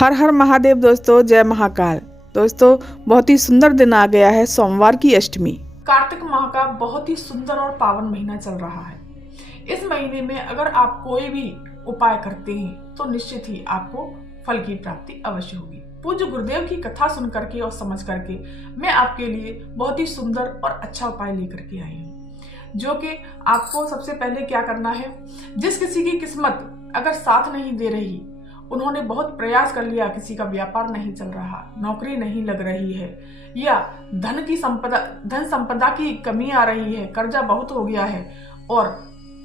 हर हर महादेव दोस्तों, जय महाकाल। दोस्तों, बहुत ही सुंदर दिन आ गया है, सोमवार की अष्टमी। कार्तिक माह का बहुत ही सुंदर और पावन महीना चल रहा है। इस महीने में अगर आप कोई भी उपाय करते हैं तो निश्चित ही आपको फल की प्राप्ति अवश्य होगी। पूज्य गुरुदेव की कथा सुन करके और समझ करके मैं आपके लिए बहुत ही सुंदर और अच्छा उपाय लेकर के आई हूँ, जो कि आपको सबसे पहले क्या करना है। जिस किसी की किस्मत अगर साथ नहीं दे रही, उन्होंने बहुत प्रयास कर लिया, किसी का व्यापार नहीं चल रहा, नौकरी नहीं लग रही है, या धन संपदा की कमी आ रही है, कर्जा बहुत हो गया है और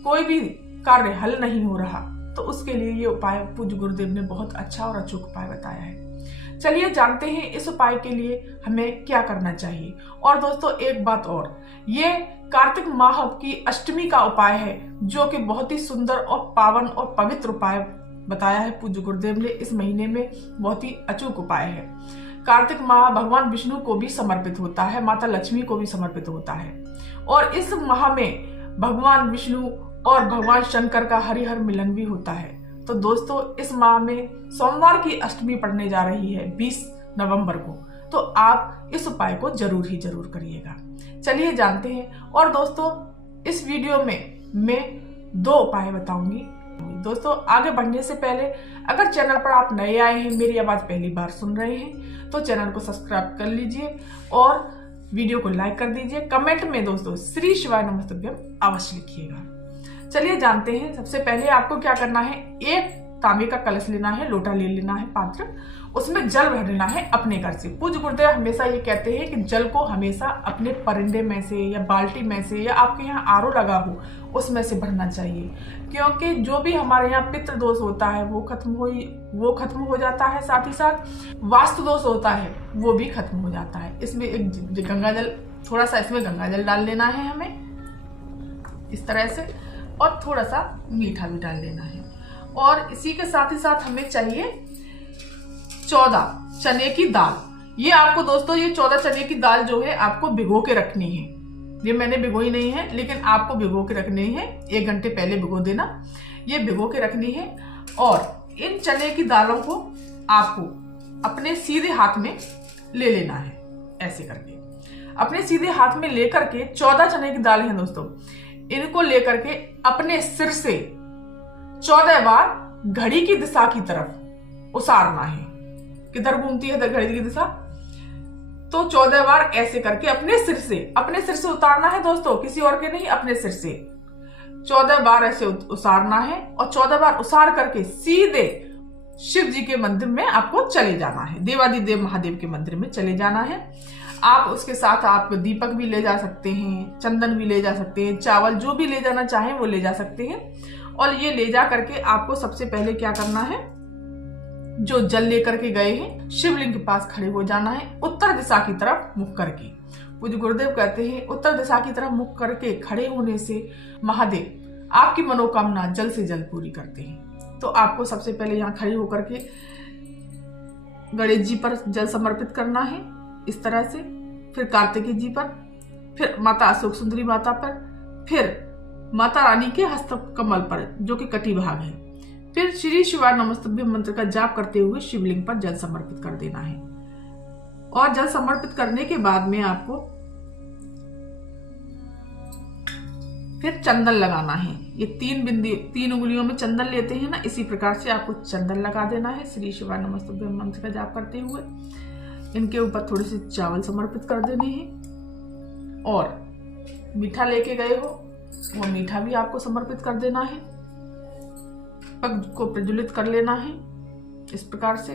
कोई भी कार्य हल नहीं हो रहा, तो उसके लिए ये उपाय पूज्य गुरुदेव ने बहुत अच्छा और अचूक उपाय बताया है। चलिए जानते हैं इस उपाय के लिए हमें क्या करना चाहिए। और दोस्तों, एक बात और, ये कार्तिक माह की अष्टमी का उपाय है, जो कि बहुत ही सुंदर और पावन और पवित्र उपाय बताया है पूज्य गुरुदेव ने। इस महीने में बहुत ही अचूक उपाय है। कार्तिक माह भगवान विष्णु को भी समर्पित होता है, माता लक्ष्मी को भी समर्पित होता है, और इस माह में भगवान विष्णु और भगवान शंकर का हरिहर मिलन भी होता है। तो दोस्तों, इस माह में सोमवार की अष्टमी पड़ने जा रही है 20 नवंबर को, तो आप इस उपाय को जरूर ही जरूर करिएगा। चलिए जानते हैं। और दोस्तों, इस वीडियो में मैं 2 उपाय बताऊंगी। दोस्तों, आगे बढ़ने से पहले अगर चैनल पर आप नए आए हैं, मेरी आवाज पहली बार सुन रहे हैं, तो चैनल को सब्सक्राइब कर लीजिए और वीडियो को लाइक कर दीजिए। कमेंट में दोस्तों श्री शिवाय नमस्तुभ्यम अवश्य लिखिएगा। चलिए जानते हैं। सबसे पहले आपको क्या करना है, एक तांबे का कलश लेना है, लोटा ले लेना है, पात्र, उसमें जल भर लेना है अपने घर से। पूज्य गुरुदेव हमेशा ये कहते हैं कि जल को हमेशा अपने परिंदे में से या बाल्टी में से या आपके यहाँ आरओ लगा हो उसमें से भरना चाहिए, क्योंकि जो भी हमारे यहाँ पितृ दोष होता है वो खत्म हो जाता है, साथ ही साथ वास्तु दोष होता है वो भी खत्म हो जाता है। इसमें एक गंगा जल, थोड़ा सा इसमें गंगा जल डाल लेना है हमें इस तरह से, और थोड़ा सा मीठा भी डाल लेना है। और इसी के साथ ही साथ हमें चाहिए 14 चने की दाल। ये आपको दोस्तों, ये 14 चने की दाल जो है आपको भिगो के रखनी है। ये मैंने भिगोई नहीं है, लेकिन आपको भिगो के रखनी है। 1 घंटे पहले भिगो देना, ये भिगो के रखनी है। और इन चने की दालों को आपको अपने सीधे हाथ में ले लेना है, ऐसे करके अपने सीधे हाथ में लेकर के 14 चने की दाल है दोस्तों, इनको लेकर के अपने सिर से 14 बार घड़ी की दिशा की तरफ उसारना है। किधर घूमती है घड़ी की दिशा, तो 14 बार ऐसे करके अपने सिर से उतारना है दोस्तों, किसी और के नहीं, अपने सिर से 14 बार ऐसे उसारना है। और 14 बार उसार करके सीधे शिव जी के मंदिर में आपको चले जाना है, देवादिदेव महादेव के मंदिर में चले जाना है। आप उसके साथ आप दीपक भी ले जा सकते हैं, चंदन भी ले जा सकते हैं, चावल, जो भी ले जाना चाहें वो ले जा सकते हैं। और ये ले जा करके आपको सबसे पहले क्या करना है, जो जल लेकर के गए हैं शिवलिंग के पास खड़े हो जाना है, उत्तर दिशा की तरफ मुख करके। पूज्य गुरुदेव कहते हैं उत्तर दिशा की तरफ मुख करके खड़े होने से महादेव आपकी मनोकामना जल्द से जल्द पूरी करते हैं। तो आपको सबसे पहले यहाँ खड़े होकर के गणेश जी पर जल समर्पित करना है इस तरह से, फिर कार्तिकेय जी पर, फिर माता अशोक सुंदरी माता पर, फिर माता रानी के हस्त कमल पर जो कि कटी भाग है, फिर श्री शिवाय नमस्तुभ्यम मंत्र का जाप करते हुए शिवलिंग पर जल समर्पित कर देना है। और जल समर्पित करने के बाद में आपको फिर चंदन लगाना है। ये 3 उंगलियों में चंदन लेते हैं ना, इसी प्रकार से आपको चंदन लगा देना है श्री शिवाय नमस्तुभ्यम मंत्र का जाप करते हुए। इनके ऊपर थोड़े से चावल समर्पित कर देने हैं, और मीठा लेके गए हो वो मीठा भी आपको समर्पित कर देना है। दीपक को प्रज्वलित कर लेना है इस प्रकार से।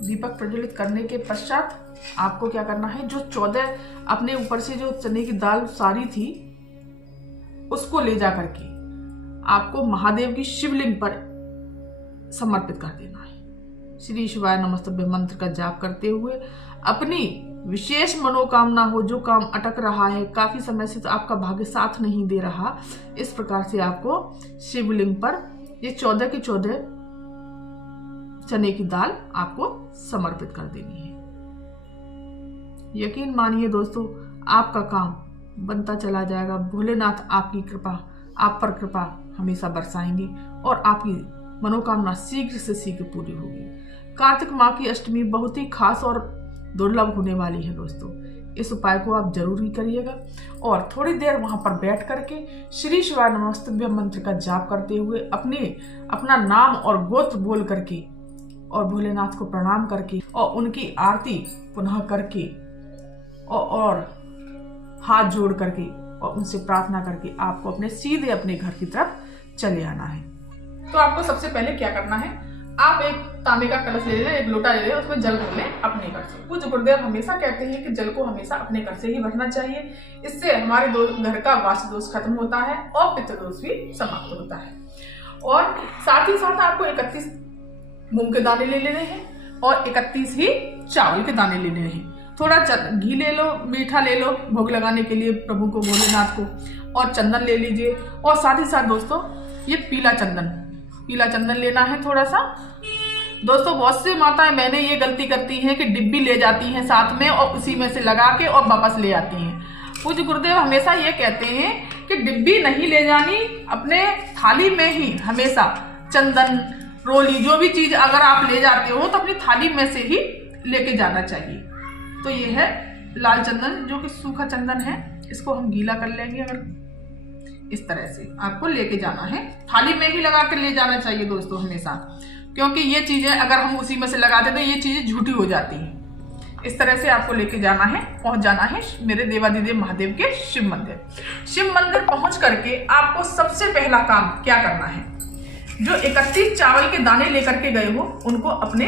दीपक प्रज्वलित करने के पश्चात आपको क्या करना है, जो 14 अपने ऊपर से जो चने की दाल सारी थी उसको ले जा करके आपको महादेव की शिवलिंग पर समर्पित कर देना है। श्री शिवाय नमस्तुभ्यम मंत्र का जाप करते हुए अपनी विशेष मनोकामना हो, जो काम अटक रहा है काफी समय से, तो आपका भाग्य साथ नहीं दे रहा, इस प्रकार से आपको शिवलिंग पर ये 14 की 14 चने की दाल आपको समर्पित कर देनी है। यकीन मानिए दोस्तों, आपका काम बनता चला जाएगा। भोलेनाथ आपकी कृपा, आप पर कृपा हमेशा बरसाएंगे और आपकी मनोकामना शीघ्र से शीघ्र पूरी होगी। कार्तिक माह की अष्टमी बहुत ही खास और दुर्लभ होने वाली है दोस्तों। इस उपाय को आप जरूर ही करिएगा और थोड़ी देर वहां पर बैठ करके श्री शिवाय नमस्तुभ्यम मंत्र का जाप करते हुए अपना नाम और गोत्र बोल करके और भोलेनाथ को प्रणाम करके और उनकी आरती पुनः करके और हाथ जोड़ करके और उनसे प्रार्थना करके आपको सीधे अपने घर की तरफ चले आना है। तो आपको सबसे पहले क्या करना है, आप एक तांबे का कलश ले लें, एक लोटा ले लें, उसमें जल भर लें अपने घर से। पूज्य गुरुदेव हमेशा कहते हैं कि जल को हमेशा अपने घर से ही भरना चाहिए। इससे हमारे घर का वास्तु दोष खत्म होता है और पितृदोष भी समाप्त होता है। और साथ ही साथ आपको 31 मूंग के दाने ले लेने हैं और 31 ही चावल के दाने ले लेने हैं। थोड़ा घी ले लो, मीठा ले लो भोग लगाने के लिए प्रभु को, भोलेनाथ को, और चंदन ले लीजिए। और साथ ही साथ दोस्तों ये पीला चंदन लेना है थोड़ा सा। दोस्तों बहुत सी माताएं मैंने ये गलती करती हैं कि डिब्बी ले जाती हैं साथ में और उसी में से लगा के और वापस ले आती हैं। पूज्य गुरुदेव हमेशा ये कहते हैं कि डिब्बी नहीं ले जानी, अपने थाली में ही हमेशा चंदन, रोली, जो भी चीज अगर आप ले जाते हो तो अपनी थाली में से ही लेके जाना चाहिए। तो ये है लाल चंदन, जो कि सूखा चंदन है। इसको हम गीला कर लेंगे। अगर इस तरह से आपको लेके जाना है, थाली में ही लगा कर ले जाना चाहिए दोस्तों हमेशा, क्योंकि ये चीजें अगर हम उसी में से लगाते तो ये चीजें झूठी हो जाती हैं। इस तरह से आपको लेके जाना है, पहुंच जाना है मेरे देवादिदेव महादेव के शिव मंदिर पहुंच करके आपको सबसे पहला काम क्या करना है, जो 31 चावल के दाने लेकर के गए हो उनको अपने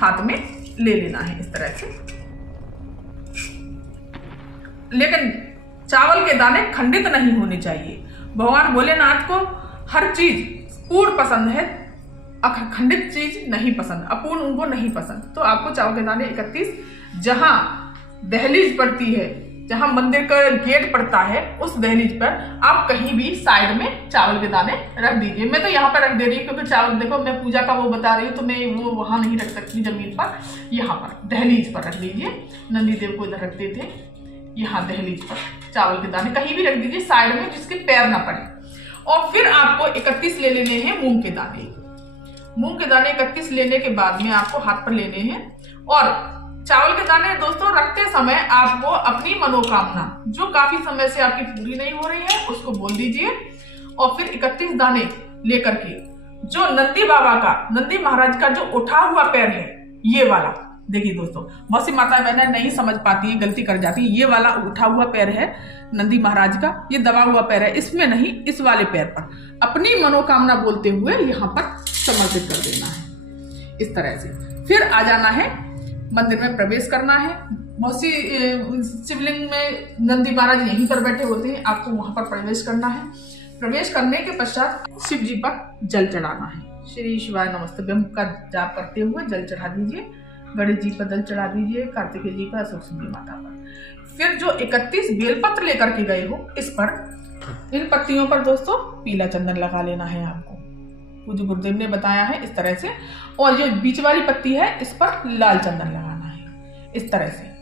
हाथ में ले लेना है इस तरह से। लेकिन चावल के दाने खंडित नहीं होने चाहिए। भगवान भोलेनाथ को हर चीज पूर्ण पसंद है, खंडित चीज नहीं पसंद, अपूर्ण उनको नहीं पसंद। तो आपको चावल के दाने 31, जहां दहलीज पड़ती है, जहां मंदिर का गेट पड़ता है, उस दहलीज पर आप कहीं भी साइड में चावल के दाने रख दीजिए। मैं तो यहाँ पर रख दे रही हूँ क्योंकि चावल, देखो मैं पूजा का वो बता रही हूँ तो मैं वो वहां नहीं रख सकती जमीन पर, यहाँ पर दहलीज पर रख लीजिए। नंदी देव को इधर रखते थे, यहाँ दहलीज पर चावल के दाने कहीं भी रख दीजिए साइड में, जिसके पैर ना पड़े। और फिर आपको 31 ले लेने हैं मूंग के दाने 31 लेने के बाद में आपको हाथ पर लेने हैं। और चावल के दाने दोस्तों रखते समय आपको अपनी मनोकामना जो काफी समय से आपकी पूरी नहीं हो रही है उसको बोल दीजिए। और फिर 31 दाने लेकर के जो नंदी महाराज का जो उठा हुआ पैर है, ये वाला देखिए दोस्तों, बहुत सी माता बहनें नहीं समझ पाती है, गलती कर जाती है। ये वाला उठा हुआ पैर है नंदी महाराज का, ये दबा हुआ पैर है, इसमें नहीं, इस वाले पैर पर अपनी मनोकामना बोलते हुए यहाँ पर समर्पित कर देना है इस तरह से। फिर आ जाना है, मंदिर में प्रवेश करना है। बहुत सी शिवलिंग में नंदी महाराज यहीं पर बैठे होते हैं, आपको वहां पर प्रवेश करना है। प्रवेश करने के पश्चात शिव जी पर जल चढ़ाना है। श्री शिवाय नमस्तुभ्यम का जाप करते हुए जल चढ़ा दीजिए। गणेश जी पर जल चढ़ा दीजिए, कार्तिकेय जी पर, अशोक सुंदरी माता पर। फिर जो 31 बेलपत्र लेकर के गए हो, इस पर, इन पत्तियों पर दोस्तों पीला चंदन लगा लेना है आपको। पूज्य गुरुदेव ने बताया है इस तरह से। और जो बीच वाली पत्ती है इस पर लाल चंदन लगाना है इस तरह से।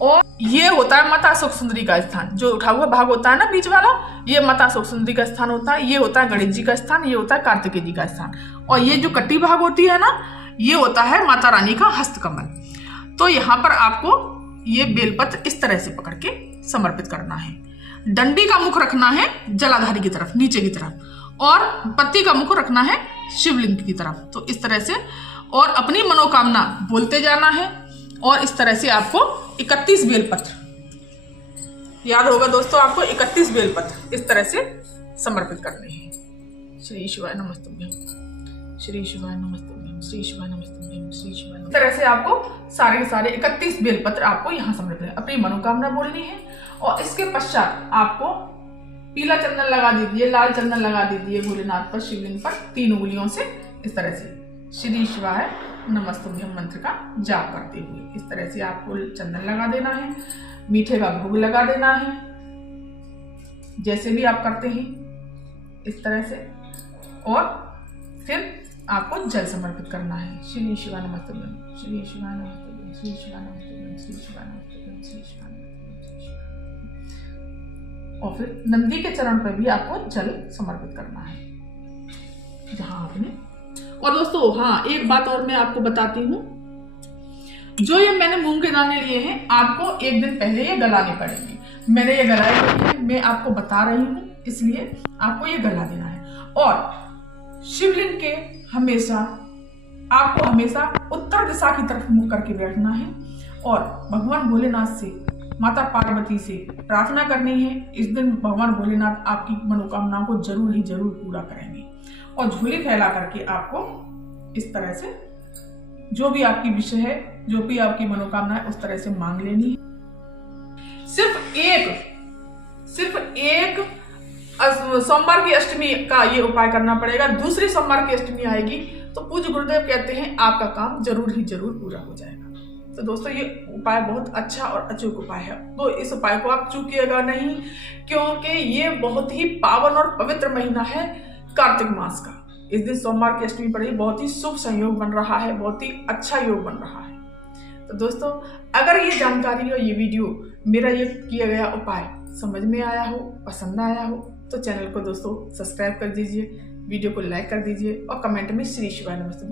और ये होता है माता अशोक सुंदरी का स्थान, जो उठा हुआ भाग होता है ना बीच वाला, ये माता अशोक सुंदरी का स्थान होता है। ये होता है गणेश जी का स्थान, ये होता है कार्तिकेय जी का स्थान। और ये जो कट्टी भाग होती है ना, ये होता है माता रानी का हस्तकमल। तो यहाँ पर आपको ये बेलपत्र इस तरह से पकड़ के समर्पित करना है। डंडी का मुख रखना है जलाधारी की तरफ, नीचे की तरफ, और पत्ती का मुख रखना है शिवलिंग की तरफ। तो इस तरह से और अपनी मनोकामना बोलते जाना है। और इस तरह से आपको 31 बेलपत्र, याद होगा दोस्तों, आपको 31 बेलपत्र इस तरह से समर्पित करने हैं। श्री शिवाय नमस्तुभ्यम, श्री शिवाय नमस्तुभ्यम, श्री शिवाय नमस्तुभ्यम, श्री शिवाय। इस तरह से आपको सारे के सारे 31 बेलपत्र आपको यहाँ समर्पित, अपनी मनोकामना बोलनी है। और इसके पश्चात आपको पीला चंदन लगा दीजिए, लाल चंदन लगा दीजिए भोलेनाथ पर, शिवलिंग पर 3 उंगलियों से इस तरह से श्री शिवाय नमस्तुभ्यम मंत्र का जाप करते हुए इस तरह से आपको चंदन लगा देना है। मीठे का भोग लगा देना है, जैसे भी आप करते हैं इस तरह से। और फिर आपको जल समर्पित करना है। श्री शिवाय नमस्तुभ्यम, श्री शिवाय नमस्तुभ्यम, श्री शिवाय नमस्तुभ्यम, श्री शिवाय नमस्तुभ्यम, श्री शिवाय नमस्तुभ्यम, श्री शिवाय। और फिर नंदी के चरण पर भी आपको जल समर्पित करना है। जहां आपने। और दोस्तों हाँ, एक बात और मैं आपको बताती हूँ, जो ये मैंने मूंग के दाने लिए हैं आपको एक दिन पहले ये गलाने पड़ेंगे। मैंने ये गलाए नहीं है, मैं आपको बता रही हूँ, इसलिए आपको ये गला देना है। और शिवलिंग के आपको हमेशा उत्तर दिशा की तरफ मुख करके बैठना है और भगवान भोलेनाथ से, माता पार्वती से प्रार्थना करनी है। इस दिन भगवान भोलेनाथ आपकी मनोकामनाओं को जरूर ही जरूर पूरा करेंगे। और झोली फैला करके आपको इस तरह से जो भी आपकी विषय है, जो भी आपकी मनोकामना है, उस तरह से मांग लेनी है। सिर्फ एक सोमवार की अष्टमी का ये उपाय करना पड़ेगा। दूसरी सोमवार की अष्टमी आएगी तो पूज्य गुरुदेव कहते हैं आपका काम जरूर ही जरूर पूरा हो जाएगा। तो दोस्तों ये उपाय बहुत अच्छा और अचूक उपाय है, तो इस उपाय को आप चूकिएगा नहीं, क्योंकि ये बहुत ही पावन और पवित्र महीना है कार्तिक मास का। इस दिन सोमवार की अष्टमी पड़ेगी, बहुत ही शुभ संयोग बन रहा है, बहुत ही अच्छा योग बन रहा है। तो दोस्तों अगर ये जानकारी और ये वीडियो, मेरा ये किया गया उपाय समझ में आया हो, पसंद आया हो, तो चैनल को दोस्तों सब्सक्राइब कर दीजिए, वीडियो को लाइक कर दीजिए और कमेंट में श्री शिवाय नमस्ते